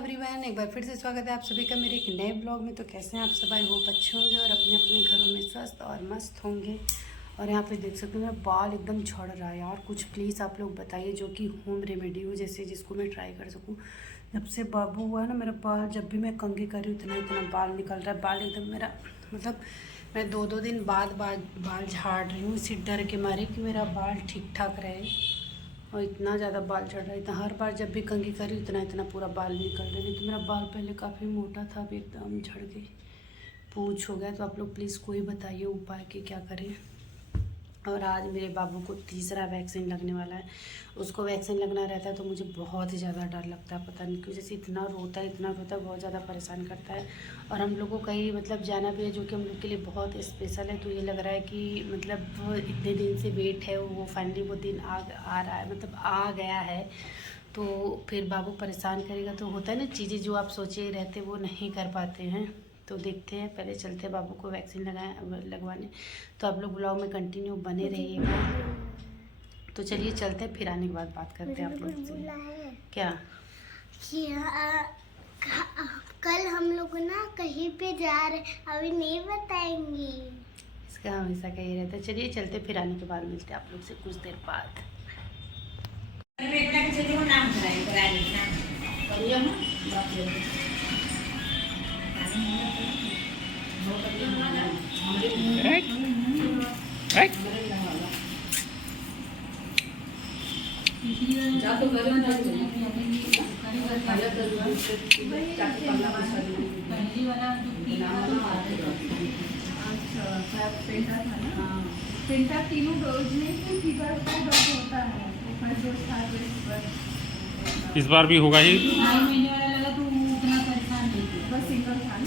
Everyone, एक बार फिर से स्वागत है आप सभी का मेरे एक नए ब्लॉग में। तो कैसे हैं आप सब? आई होप अच्छे होंगे और अपने अपने घरों में स्वस्थ और मस्त होंगे। और यहाँ पे देख सकते हो मेरा बाल एकदम झड़ रहा है यार। कुछ प्लीज़ आप लोग बताइए जो कि होम रेमेडी हो, जैसे जिसको मैं ट्राई कर सकूँ। जब से बाबू हुआ है ना, मेरा बाल जब भी मैं कंघी कर रही हूँ इतना इतना बाल निकल रहा है। बाल एकदम मेरा मतलब मैं दो दो दिन बाद बाल झाड़ रही हूँ इसी डर के मारे कि मेरा बाल ठीक ठाक रहे। और इतना ज़्यादा बाल झड़ रहा है, इतना हर बार जब भी कंघी करी इतना इतना पूरा बाल निकल रहा है। नहीं तो मेरा बाल पहले काफ़ी मोटा था, अभी एकदम झड़ गई, पूंछ हो गया। तो आप लोग प्लीज़ कोई बताइए उपाय कि क्या करें। और आज मेरे बाबू को तीसरा वैक्सीन लगने वाला है। उसको वैक्सीन लगना रहता है तो मुझे बहुत ही ज़्यादा डर लगता है, पता नहीं क्यों। जैसे इतना रोता है, बहुत ज़्यादा परेशान करता है। और हम लोग को कहीं मतलब जाना भी है जो कि हम लोग के लिए बहुत स्पेशल है। तो ये लग रहा है कि मतलब इतने दिन से वेट है, वो फाइनली वो दिन आ रहा है, मतलब आ गया है। तो फिर बाबू परेशान करेगा तो होता है ना, चीज़ें जो आप सोचे रहते वो नहीं कर पाते हैं। तो देखते हैं, पहले चलते हैं बाबू को वैक्सीन लगवाने। तो आप लोग ब्लॉग में कंटिन्यू बने रहिएगा। तो चलिए चलते हैं, फिर आने के बाद बात करते हैं आप लोग से। क्या कल हम लोग ना कहीं पे जा रहे, अभी नहीं बताएंगे। इसका हमेशा का ही रहता है। चलिए चलते, फिर आने के बाद मिलते हैं आप लोग से कुछ देर बाद। पेंटा तीनों डोज में से फीवर का डोज होता है। फर्स्ट डोज था इस बार भी होगा ही। 9 महीने वाला लगा तो उतना परेशान नहीं किया, बस सिंगल था ना।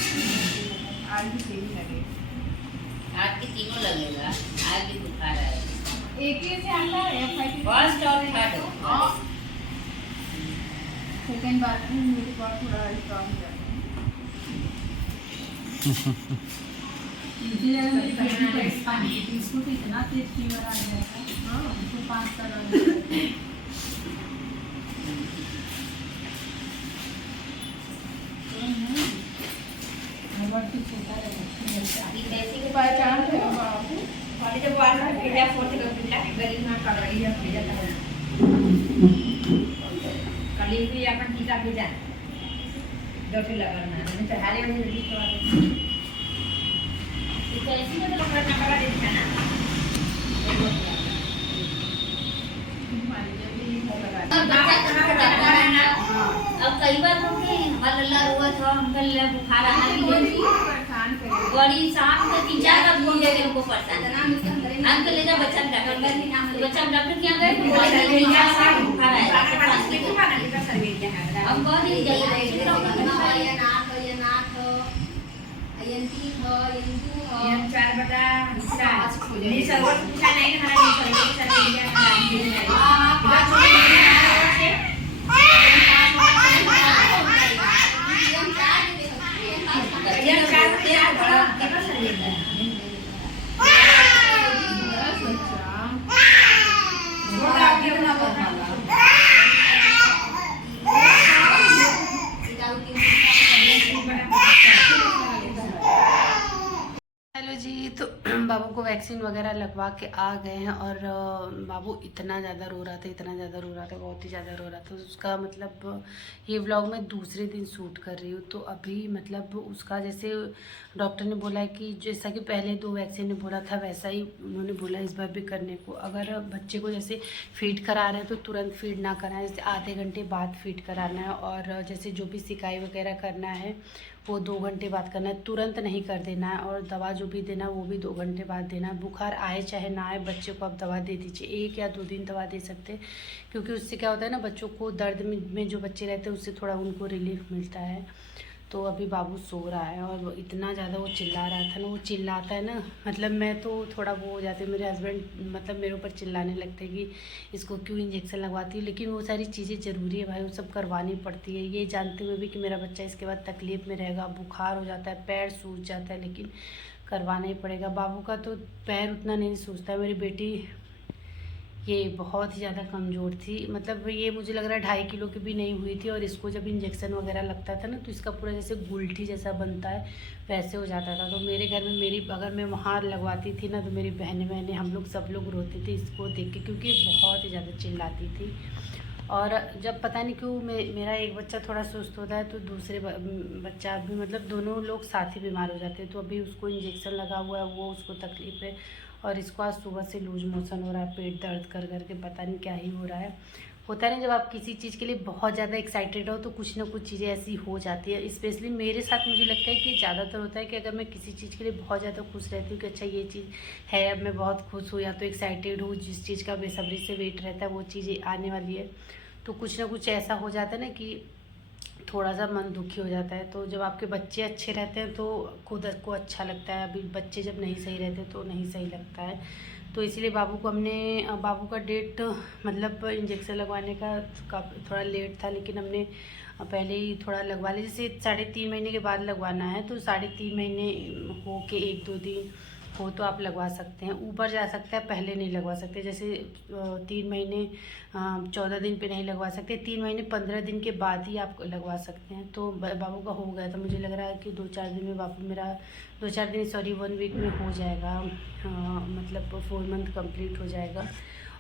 आज भी सेम लगे, आज के तीनों लगेगा। आज भी बुखार आएगा। एक ही से आता है फर्स्ट और थर्ड। सेकेंड बार मेरे पास थोड़ा स्ट्रॉन्ग जाता है। इसको तो इतना तेज फीवर आ गया था। हाँ, उसको 5 का लगा। पहचान है बाबू। कल भी अपन टीका भेजा डॉक्टर लगाना नहीं तो हारे में रिलीज करवा तो ऐसी में तो करना पड़ा देखा ना। अब कई बार बोलते हैं हल्ला हुआ था, अंकल बुखार आना बड़ी शाम को 3-4 बार फोन करके हमको परेशान। अंकल ले जा बच्चा डॉक्टर, बच्चा डॉक्टर के यहाँ गए तो बोले बुखार आया। हम बहुत ही हेलो जी। तो बाबू को वैक्सीन वगैरह लगवा के आ गए हैं। और बाबू इतना ज़्यादा रो रहा था, बहुत ही ज़्यादा रो रहा था। उसका मतलब ये व्लॉग मैं दूसरे दिन शूट कर रही हूँ। तो अभी मतलब उसका जैसे डॉक्टर ने बोला है कि जैसा कि पहले 2 वैक्सीन ने बोला था वैसा ही उन्होंने बोला इस बार भी करने को। अगर बच्चे को जैसे फीड करा रहे हैं तो तुरंत फीड ना कराएं, जैसे आधे घंटे बाद फीड कराना है। और जैसे जो भी सिकाई वगैरह करना है वो 2 घंटे बाद करना है, तुरंत नहीं कर देना है। और दवा जो भी देना है वो भी 2 घंटे बाद देना है। बुखार आए चाहे ना आए, बच्चे को आप दवा दे दीजिए। 1 या 2 दिन दवा दे सकते हैं, क्योंकि उससे क्या होता है ना, बच्चों को दर्द में जो बच्चे रहते हैं उससे थोड़ा उनको रिलीफ मिलता है। तो अभी बाबू सो रहा है और वो इतना ज़्यादा वो चिल्ला रहा था ना, वो चिल्लाता है ना, मतलब मैं तो थोड़ा वो हो जाती, मेरे हस्बैंड मतलब मेरे ऊपर चिल्लाने लगते हैं कि इसको क्यों इंजेक्शन लगवाती है। लेकिन वो सारी चीज़ें ज़रूरी है भाई, वो सब करवानी पड़ती है, ये जानते हुए भी कि मेरा बच्चा इसके बाद तकलीफ़ में रहेगा, बुखार हो जाता है, पैर सूज जाता है, लेकिन करवाना ही पड़ेगा। बाबू का तो पैर उतना नहीं सूजता है, मेरी बेटी ये बहुत ही ज़्यादा कमज़ोर थी, मतलब ये मुझे लग रहा है 2.5 किलो की भी नहीं हुई थी। और इसको जब इंजेक्शन वगैरह लगता था ना तो इसका पूरा जैसे गुलठी जैसा बनता है वैसे हो जाता था। तो मेरे घर में अगर मैं वहाँ लगवाती थी ना तो मेरी बहनें हम लोग सब लोग रोते थे इसको देख के, क्योंकि बहुत ही ज़्यादा चिल्लाती थी। और जब पता नहीं क्यों मेरा एक बच्चा थोड़ा सुस्त होता है तो दूसरे बच्चा भी, मतलब दोनों लोग साथ ही बीमार हो जाते हैं। तो अभी उसको इंजेक्शन लगा हुआ है, वो उसको तकलीफ़ है। और इसको आज सुबह से लूज मोशन हो रहा है, पेट दर्द कर के पता नहीं क्या ही हो रहा है। होता है ना, जब आप किसी चीज़ के लिए बहुत ज़्यादा एक्साइटेड हो तो कुछ ना कुछ चीज़ें ऐसी हो जाती है। स्पेशली मेरे साथ मुझे लगता है कि ज़्यादातर होता है कि अगर मैं किसी चीज़ के लिए बहुत ज़्यादा खुश रहती हूँ कि अच्छा ये चीज़ है, अब मैं बहुत खुश हूँ या तो एक्साइटेड हूँ, जिस चीज़ का बेसब्री से वेट रहता है वो चीज़ें आने वाली है, तो कुछ ना कुछ ऐसा हो जाता है ना कि थोड़ा सा मन दुखी हो जाता है। तो जब आपके बच्चे अच्छे रहते हैं तो खुद को अच्छा लगता है, अभी बच्चे जब नहीं सही रहते तो नहीं सही लगता है। तो इसीलिए बाबू का डेट, मतलब इंजेक्शन लगवाने का थोड़ा लेट था, लेकिन हमने पहले ही थोड़ा लगवा लिया। जैसे 3.5 महीने के बाद लगवाना है तो 3.5 महीने हो के 1-2 दिन हो तो आप लगवा सकते हैं, ऊपर जा सकता है, पहले नहीं लगवा सकते। जैसे 3 महीने 14 दिन पे नहीं लगवा सकते, 3 महीने 15 दिन के बाद ही आप लगवा सकते हैं। तो बाबू का हो गया था, मुझे लग रहा है कि 2-4 दिन में बाबू मेरा 1 वीक में हो जाएगा, मतलब 4 मंथ कंप्लीट हो जाएगा।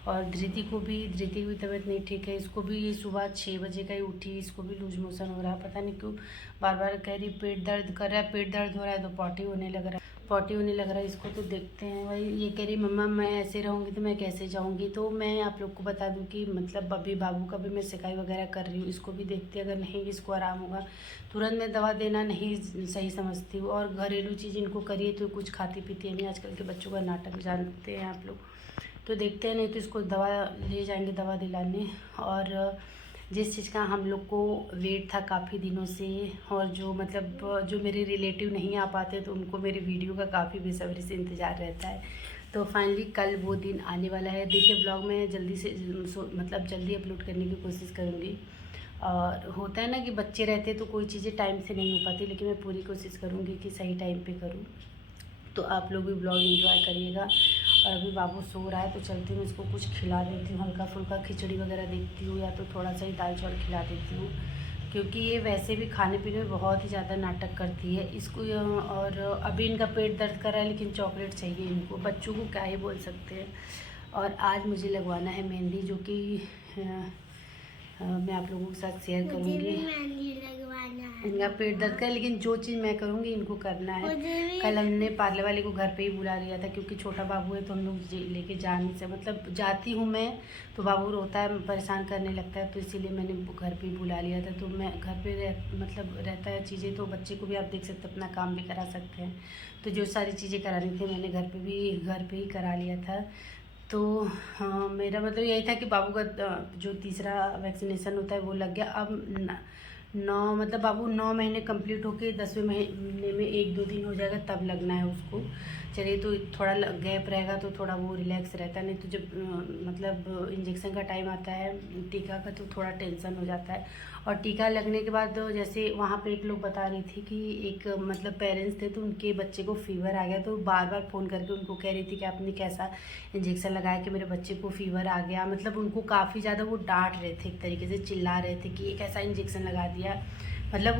और धृति की भी तबीयत नहीं ठीक है, इसको भी ये सुबह 6 बजे का ही उठी, इसको भी लूज मोशन हो रहा है, पता नहीं क्यों बार बार कह रही पेट दर्द कर रहा है, पेट दर्द हो रहा है तो पॉटी होने लग रहा है इसको। तो देखते हैं भाई, ये कह रही मम्मा मैं ऐसे रहूँगी तो मैं कैसे जाऊँगी। तो मैं आप लोग को बता दूँ कि मतलब अभी बाबू का भी मैं सिकाई वगैरह कर रही हूँ, इसको भी देखते हैं, अगर नहीं इसको आराम होगा तुरंत मैं दवा देना नहीं सही समझती हूँ। और घरेलू चीज़ इनको करिए तो कुछ खाती पीती है नहीं, आजकल के बच्चों का नाटक जानते हैं आप लोग। तो देखते हैं, नहीं तो इसको दवा ले जाएंगे दवा दिलाने। और जिस चीज़ का हम लोग को वेट था काफ़ी दिनों से, और जो मतलब जो मेरे रिलेटिव नहीं आ पाते तो उनको मेरे वीडियो का काफ़ी बेसब्री से इंतज़ार रहता है। तो फाइनली कल वो दिन आने वाला है। देखिए ब्लॉग में जल्दी से मतलब जल्दी अपलोड करने की कोशिश करूँगी। और होता है ना कि बच्चे रहते तो कोई चीज़ें टाइम से नहीं हो पाती, लेकिन मैं पूरी कोशिश करूँगी कि सही टाइम पे करूँ। तो आप लोग भी ब्लॉग एंजॉय करिएगा। और अभी बाबू सो रहा है तो चलती हूँ, इसको कुछ खिला देती हूँ, हल्का फुल्का खिचड़ी वगैरह देखती हूँ या तो थोड़ा सा ही दाल चावल खिला देती हूँ, क्योंकि ये वैसे भी खाने पीने में बहुत ही ज़्यादा नाटक करती है इसको। और अभी इनका पेट दर्द कर रहा है लेकिन चॉकलेट चाहिए इनको, बच्चों को क्या ही बोल सकते हैं। और आज मुझे लगवाना है मेहंदी, जो कि मैं आप लोगों के साथ शेयर करूँगी। मेहंदी लगवाना है, इनका पेट दर्द का, लेकिन जो चीज़ मैं करूँगी इनको करना है। कल हमने पार्लर वाले को घर पे ही बुला लिया था, क्योंकि छोटा बाबू है तो हम लोग लेके जा नहीं सकते, मतलब जाती हूँ मैं तो बाबू रोता है, परेशान करने लगता है, तो इसीलिए मैंने घर पे ही बुला लिया था। तो मैं घर पे मतलब रहता है चीज़ें, तो बच्चे को भी आप देख सकते अपना काम भी करा सकते हैं। तो जो सारी चीज़ें करानी थी मैंने घर पे ही करा लिया था। तो हाँ, मेरा मतलब यही था कि बाबू का जो तीसरा वैक्सीनेशन होता है वो लग गया। अब 9 मतलब बाबू 9 महीने कंप्लीट होके 10वें महीने में 1-2 दिन हो जाएगा तब लगना है उसको। चलिए, तो थोड़ा गैप रहेगा तो थोड़ा वो रिलैक्स रहता है, नहीं तो जब मतलब इंजेक्शन का टाइम आता है टीका का तो थोड़ा टेंशन हो जाता है। और टीका लगने के बाद जैसे वहाँ पे एक लोग बता रही थी कि एक मतलब पेरेंट्स थे तो उनके बच्चे को फीवर आ गया, तो बार बार फ़ोन करके उनको कह रही थी कि आपने कैसा इंजेक्शन लगाया कि मेरे बच्चे को फीवर आ गया। मतलब उनको काफ़ी ज़्यादा वो डांट रहे थे, एक तरीके से चिल्ला रहे थे कि ये कैसा इंजेक्शन लगा दिया। मतलब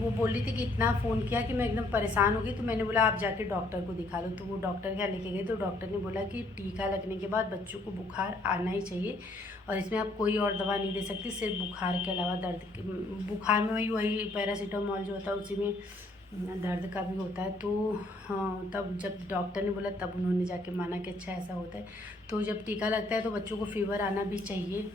वो बोल रही थी कि इतना फ़ोन किया कि मैं एकदम परेशान हो गई। तो मैंने बोला आप जाके डॉक्टर को दिखा दो। तो वो डॉक्टर क्या लेके गए, तो डॉक्टर ने बोला कि टीका लगने के बाद बच्चों को बुखार आना ही चाहिए, और इसमें आप कोई और दवा नहीं दे सकती, सिर्फ बुखार के अलावा बुखार में वही पैरासीटामोल जो होता है उसी में दर्द का भी होता है। तो हाँ, तब जब डॉक्टर ने बोला तब उन्होंने जाके माना कि अच्छा ऐसा होता है। तो जब टीका लगता है तो बच्चों को फीवर आना भी चाहिए।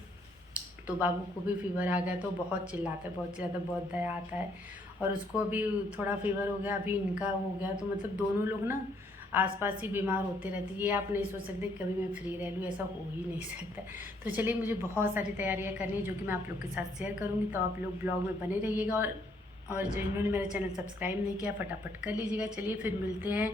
तो बाबू को भी फीवर आ गया तो बहुत चिल्लाता है, बहुत दया आता है। और उसको अभी थोड़ा फीवर हो गया, अभी इनका हो गया, तो मतलब दोनों लोग ना आसपास ही बीमार होते रहते। ये आप नहीं सोच सकते कभी मैं फ्री रह लूँ, ऐसा हो ही नहीं सकता। तो चलिए, मुझे बहुत सारी तैयारियां करनी है जो कि मैं आप लोग के साथ शेयर करूँगी, तो आप लोग ब्लॉग में बने रहिएगा। और जो इन्होंने मेरा चैनल सब्सक्राइब नहीं किया फटाफट कर लीजिएगा। चलिए फिर मिलते हैं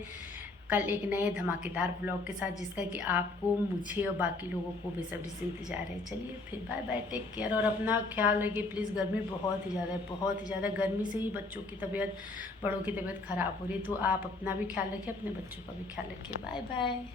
कल एक नए धमाकेदार ब्लॉग के साथ, जिसका कि आपको, मुझे और बाकी लोगों को बेसब्री से इंतजार है। चलिए फिर बाय बाय, टेक केयर, और अपना ख्याल रखिए प्लीज़। गर्मी बहुत ही ज़्यादा गर्मी से ही बच्चों की तबीयत, बड़ों की तबीयत ख़राब हो रही है। तो आप अपना भी ख्याल रखिए, अपने बच्चों का भी ख्याल रखिए। Bye bye.